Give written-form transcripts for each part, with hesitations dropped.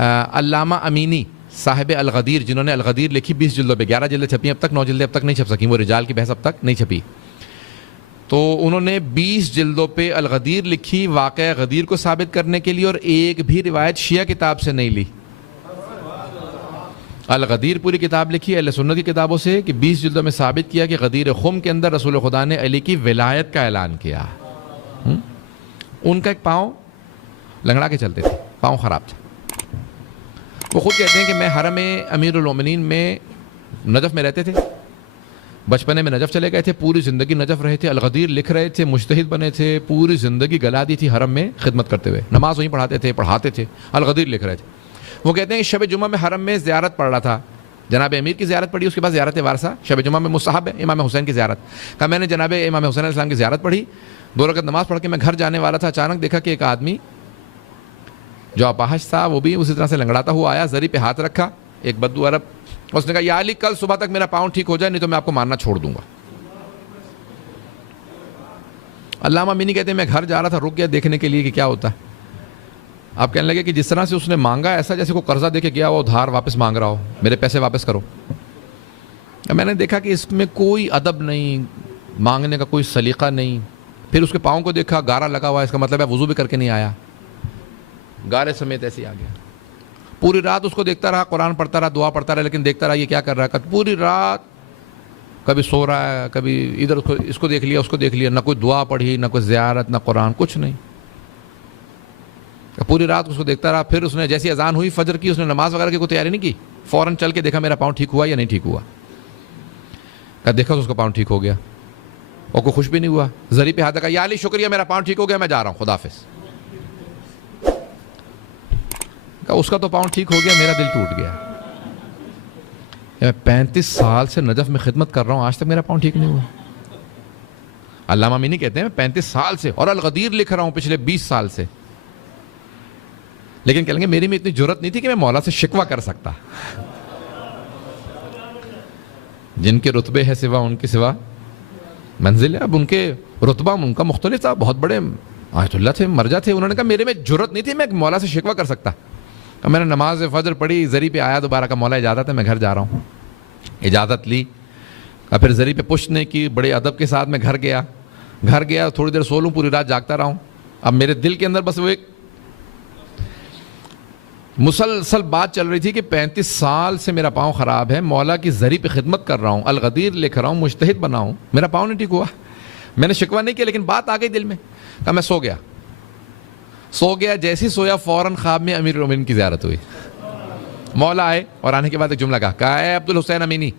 علامہ امینی صاحب الغدیر، جنہوں نے الغدیر لکھی 20 جلدوں پہ، 11 جلدیں چھپی ہیں اب تک، 9 جلدیں اب تک نہیں چھپ سکیں، وہ رجال کی بحث اب تک نہیں چھپی، تو انہوں نے 20 جلدوں پہ الغدیر لکھی واقعہ غدیر کو ثابت کرنے کے لیے، اور ایک بھی روایت شیعہ کتاب سے نہیں لی۔ الغدیر پوری کتاب لکھی اہل سنت کی کتابوں سے کہ 20 جلدوں میں ثابت کیا کہ غدیر خم کے اندر رسول خدا نے علی کی ولایت کا اعلان کیا۔ ان کا ایک پاؤں لنگڑا کے چلتے تھے، پاؤں خراب تھے۔ وہ خود کہتے ہیں کہ میں حرم امیر المومنین میں نجف میں رہتے تھے، بچپنے میں نجف چلے گئے تھے، پوری زندگی نجف رہے تھے، الغدیر لکھ رہے تھے، مجتہد بنے تھے، پوری زندگی گلا دی تھی حرم میں خدمت کرتے ہوئے، نماز وہیں پڑھاتے تھے، الغدیر لکھ رہے تھے۔ وہ کہتے ہیں کہ شب جمعہ میں حرم میں زیارت پڑھ رہا تھا، جناب امیر کی زیارت پڑھی، اس کے بعد زیارت وارثہ، شب جمعہ میں مستحب ہے امام حسین کی زیارت، کہا میں نے جناب امام حسین علیہ السلام کی زیارت پڑھی، 2 رکعت نماز پڑھ کے میں گھر جانے والا تھا، اچانک دیکھا کہ ایک آدمی جو اپاہج تھا وہ بھی اسی طرح سے لنگڑاتا ہوا آیا، زری پہ ہاتھ رکھا، ایک بدو عرب، اس نے کہا یا علی کل صبح تک میرا پاؤں ٹھیک ہو جائے نہیں تو میں آپ کو مارنا چھوڑ دوں گا۔ علامہ امینی کہتے ہیں میں گھر جا رہا تھا، رک گیا دیکھنے کے لیے کہ کیا ہوتا ہے۔ آپ کہنے لگے کہ جس طرح سے اس نے مانگا ایسا جیسے کوئی قرضہ دے کے گیا وہ ادھار واپس مانگ رہا ہو، میرے پیسے واپس کرو۔ میں نے دیکھا کہ اس میں کوئی ادب نہیں، مانگنے کا کوئی سلیقہ نہیں۔ پھر اس کے پاؤں کو دیکھا، گارا لگا ہوا ہے، اس کا مطلب ہے وضو بھی کر کے نہیں آیا، گارے سمیت ایسے ہی آ گیا۔ پوری رات اس کو دیکھتا رہا، قرآن پڑھتا رہا، دعا پڑھتا رہا، لیکن دیکھتا رہا یہ کیا کر رہا ہے، پوری رات کبھی سو رہا ہے، کبھی ادھر اس کو دیکھ لیا، اس کو دیکھ لیا، نہ کوئی دعا پڑھی، نہ کوئی زیارت، نہ قرآن، کچھ نہیں۔ پوری رات اس کو دیکھتا رہا۔ پھر اس نے جیسی اذان ہوئی فجر کی، اس نے نماز وغیرہ کی کوئی تیاری نہیں کی، فوراً چل کے دیکھا میرا پاؤں ٹھیک ہوا یا نہیں ٹھیک ہوا، کہا دیکھا تو اس کا پاؤں ٹھیک ہو گیا، اور کوئی خوش بھی نہیں ہوا، زری پہ ہاتھ رکھا، یا علی شکریہ میرا پاؤں ٹھیک ہو گیا، میں جا رہا ہوں، خدا حافظ۔ کہا اس کا تو پاؤں ٹھیک ہو گیا، میرا دل ٹوٹ گیا، میں 35 سال سے نجف میں خدمت کر رہا ہوں، آج تک میرا پاؤں ٹھیک نہیں ہوا۔ علامہ امینی کہتے ہیں میں 35 سال سے اور الغدیر لکھ رہا ہوں پچھلے 20 سال سے، لیکن کہیں گے میری میں اتنی جرت نہیں تھی کہ میں مولا سے شکوہ کر سکتا۔ جن کے رتبے ہے سوا ان کی سوا منزل ہے، اب ان کے رتبہ ان کا مختلف تھا، بہت بڑے آیت اللہ تھے، مرجع تھے، انہوں نے کہا میرے میں جرت نہیں تھی میں مولا سے شکوہ کر سکتا۔ میں نے نماز فجر پڑھی، زری پہ آیا دوبارہ، کا مولا اجازت ہے میں گھر جا رہا ہوں، اجازت لی، اور پھر زری پہ پشت کی، بڑے ادب کے ساتھ میں گھر گیا، تھوڑی دیر سو لوں، پوری رات جاگتا رہا ہوں۔ اب میرے دل کے اندر بس وہ ایک مسلسل بات چل رہی تھی کہ 35 سال سے میرا پاؤں خراب ہے، مولا کی زری پہ خدمت کر رہا ہوں، الغدیر لکھ رہا ہوں، مجتہد بنا ہوں، میرا پاؤں نہیں ٹھیک ہوا۔ میں نے شکوہ نہیں کیا، لیکن بات آ گئی دل میں، کہا میں سو گیا، جیسی سویا فوراً خواب میں امیر المومنین کی زیارت ہوئی، مولا آئے، اور آنے کے بعد ایک جملہ کہا اے عبد الحسین امینی،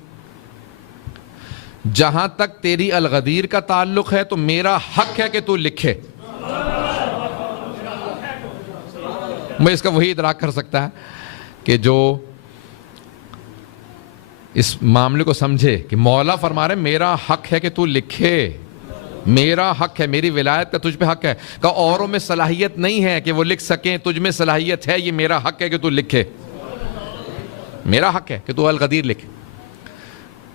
جہاں تک تیری الغدیر کا تعلق ہے تو میرا حق ہے کہ تو لکھے۔ میں اس کا وہی ادراک کر سکتا ہے کہ جو اس معاملے کو سمجھے کہ مولا فرما رہے میرا حق ہے کہ تو لکھے، میرا حق ہے، میری ولایت کا تجھ پہ حق ہے، کہ اوروں میں صلاحیت نہیں ہے کہ وہ لکھ سکیں، تجھ میں صلاحیت ہے، یہ میرا حق ہے کہ تو لکھے، میرا حق ہے کہ تو الغدیر لکھے۔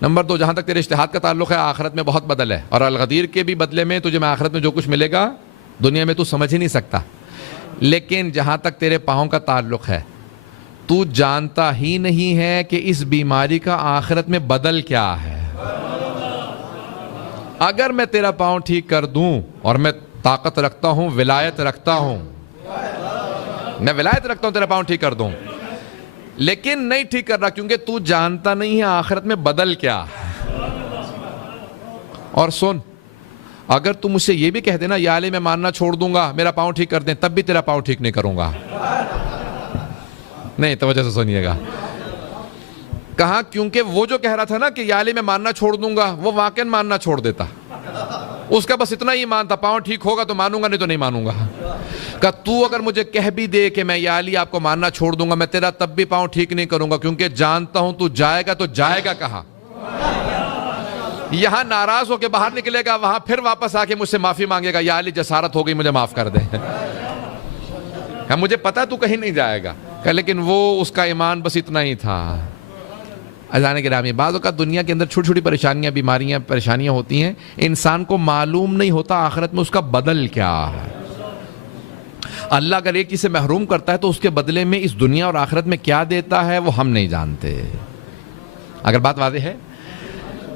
نمبر 2، جہاں تک تیرے اجتہاد کا تعلق ہے آخرت میں بہت بدل ہے، اور الغدیر کے بھی بدلے میں تجھے میں آخرت میں جو کچھ ملے گا دنیا میں تو سمجھ ہی نہیں سکتا، لیکن جہاں تک تیرے پاؤں کا تعلق ہے تو جانتا ہی نہیں ہے کہ اس بیماری کا آخرت میں بدل کیا ہے۔ اگر میں تیرا پاؤں ٹھیک کر دوں، اور میں طاقت رکھتا ہوں، ولایت رکھتا ہوں، میں ولایت رکھتا ہوں تیرا پاؤں ٹھیک کر دوں، لیکن نہیں ٹھیک کر رہا کیونکہ تو جانتا نہیں ہے آخرت میں بدل کیا ہے۔ اور سن، اگر تم مجھ سے یہ بھی کہہ دینا یا علی میں ماننا چھوڑ دوں گا، میرا پاؤں ٹھیک کر دیں، تب بھی تیرا پاؤں ٹھیک نہیں کروں گا۔ نہیں، توجہ سے سنیے گا، کہا کیونکہ وہ جو کہہ رہا تھا نا کہ یا علی میں ماننا چھوڑ دوں گا، وہ واقعا ماننا چھوڑ دیتا، اس کا بس اتنا ہی ایمان تھا، پاؤں ٹھیک ہوگا تو مانوں گا، نہیں تو نہیں مانوں گا۔ کہ تو اگر مجھے کہہ بھی دے کہ میں یا علی آپ کو ماننا چھوڑ دوں گا، میں تیرا تب بھی پاؤں ٹھیک نہیں کروں گا، کیونکہ جانتا ہوں تو جائے گا کہاں، یہاں ناراض ہو کے باہر نکلے گا، وہاں پھر واپس آ کے مجھ سے معافی مانگے گا، یا علی جسارت ہو گئی مجھے معاف کر دے۔ مجھے پتا تو کہیں نہیں جائے گا، لیکن وہ اس کا ایمان بس اتنا ہی تھا۔ عزیزان گرامی، بعض اوقات دنیا کے اندر چھوٹی چھوٹی پریشانیاں، بیماریاں، پریشانیاں ہوتی ہیں، انسان کو معلوم نہیں ہوتا آخرت میں اس کا بدل کیا ہے۔ اللہ اگر ایک چیز سے محروم کرتا ہے تو اس کے بدلے میں اس دنیا اور آخرت میں کیا دیتا ہے وہ ہم نہیں جانتے. اگر بات واضح ہے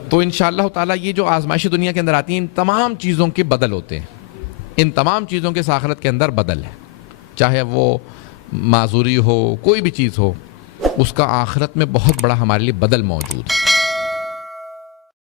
تو انشاءاللہ تعالیٰ یہ جو آزمائشی دنیا کے اندر آتی ہیں ان تمام چیزوں کے بدل ہوتے ہیں, ان تمام چیزوں کے اس آخرت کے اندر بدل ہے, چاہے وہ معذوری ہو کوئی بھی چیز ہو, اس کا آخرت میں بہت بڑا ہمارے لیے بدل موجود ہے.